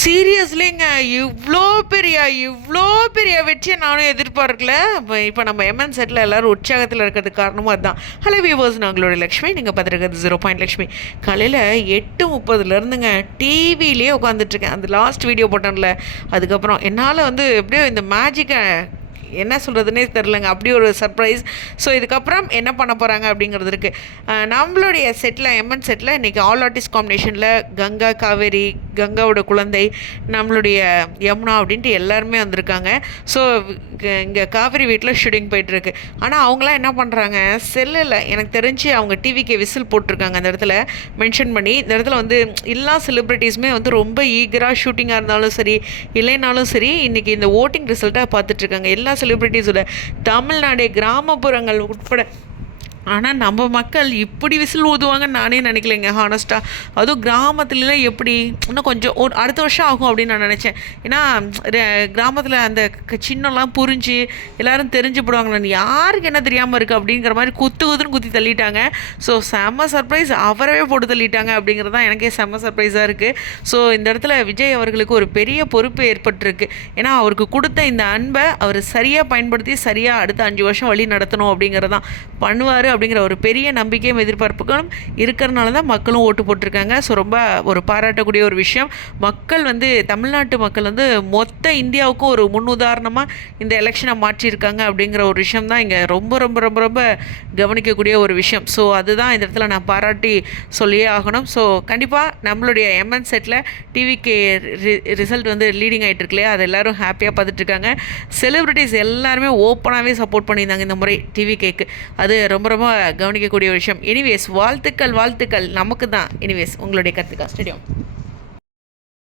சீரியஸ்லிங்க இவ்வளோ பெரிய இவ்வளோ பெரிய வெற்றியை நானும் எதிர்பார்க்கல. இப்போ நம்ம எம்என் செட்டில் எல்லோரும் உற்சாகத்தில் இருக்கிறதுக்கு காரணமும் அதுதான். ஹலோ வியூவர்ஸ், நாங்களோட லக்ஷ்மி, நீங்கள் பார்த்துருக்கிறது 0 லக்ஷ்மி. காலையில் 8:30 டிவிலேயே உட்காந்துட்ருக்கேன். அந்த லாஸ்ட் வீடியோ போட்டோம்ல, அதுக்கப்புறம் என்னால் எப்படியோ இந்த மேஜிக்கை என்ன சொல்கிறதுனே தெரிலங்க. அப்படி ஒரு சர்ப்ரைஸ். ஸோ இதுக்கப்புறம் என்ன பண்ண போகிறாங்க அப்படிங்கிறது இருக்குது. நம்மளுடைய செட்டில் எம்என் செட்டில் இன்றைக்கி ஆல் ஆர்டிஸ்ட் காம்பினேஷனில் கங்கா, காவேரி, கங்காவோட குழந்தை, நம்மளுடைய யமுனா அப்படின்ட்டு எல்லாருமே வந்திருக்காங்க. ஸோ இங்கே காவேரி வீட்டில் ஷூட்டிங் போயிட்டுருக்கு. ஆனால் அவங்களாம் என்ன பண்ணுறாங்க, செல்லில் எனக்கு தெரிஞ்சு அவங்க டிவிக்கு விசில் போட்டிருக்காங்க அந்த இடத்துல மென்ஷன் பண்ணி. இந்த இடத்துல எல்லா செலிப்ரிட்டிஸுமே ரொம்ப ஈகராக ஷூட்டிங்காக இருந்தாலும் சரி இல்லைனாலும் சரி இன்றைக்கி இந்த ஓட்டிங் ரிசல்ட்டாக பார்த்துட்ருக்காங்க. எல்லா செலிப்ரிட்டிஸோட தமிழ்நாடு கிராமப்புறங்கள் உட்பட. ஆனால் நம்ம மக்கள் இப்படி விசில் ஊதுவாங்கன்னு நானே நினைக்கலைங்க ஹானஸ்ட்டாக. அதுவும் கிராமத்துலலாம் எப்படி இன்னும் கொஞ்சம் அடுத்த வருஷம் ஆகும் அப்படின்னு நான் நினச்சேன். ஏன்னா கிராமத்தில் அந்த சின்னம்லாம் புரிஞ்சு எல்லோரும் தெரிஞ்சு போடுவாங்களே, யாருக்கு என்ன தெரியாமல் இருக்குது அப்படிங்கிற மாதிரி குத்துன்னு குத்தி தள்ளிட்டாங்க. ஸோ செம்ம சர்ப்ரைஸ், அவரவே போட்டு தள்ளிட்டாங்க அப்படிங்கிறது தான் எனக்கே செம்ம சர்ப்ரைஸாக இருக்குது. ஸோ இந்த இடத்துல விஜய் அவர்களுக்கு ஒரு பெரிய பொறுப்பு ஏற்பட்டிருக்கு. ஏன்னா அவருக்கு கொடுத்த இந்த அன்பை அவர் சரியாக பயன்படுத்தி சரியாக அடுத்த 5 வருஷம் வழி நடத்தணும் அப்படிங்கிறது தான் பண்ணுவார் அப்படிங்கிற ஒரு பெரிய நம்பிக்கையும் எதிர்பார்ப்புகளும் இருக்கிறனால தான் மக்களும் ஓட்டு போட்டிருக்காங்க. ஸோ ரொம்ப ஒரு பாராட்டக்கூடிய ஒரு விஷயம். மக்கள் தமிழ்நாட்டு மக்கள் மொத்த இந்தியாவுக்கும் ஒரு முன்னுதாரணமாக இந்த எலெக்ஷனை மாற்றியிருக்காங்க அப்படிங்கிற ஒரு விஷயம் தான் இங்கே ரொம்ப ரொம்ப ரொம்ப ரொம்ப கவனிக்கக்கூடிய ஒரு விஷயம். ஸோ அதுதான் இந்த இடத்துல நான் பாராட்டி சொல்லியே ஆகணும். ஸோ கண்டிப்பாக நம்மளுடைய எம்என் செட்டில் டிவிக்கு ரிசல்ட் லீடிங் ஆகிட்டு இருக்கு இல்லையா, அது எல்லோரும் ஹாப்பியாக பார்த்துட்ருக்காங்க. செலிப்ரிட்டிஸ் எல்லாருமே ஓப்பனாகவே சப்போர்ட் பண்ணியிருந்தாங்க இந்த முறை டிவி கேக்கு. அது ரொம்ப ரொம்ப கவனிக்கக்கூடிய விஷயம். எனிவேஸ் வாழ்த்துக்கள் நமக்கு தான். எனிவேஸ் உங்களுடைய கருத்துக்கா ஸ்டேடியம்.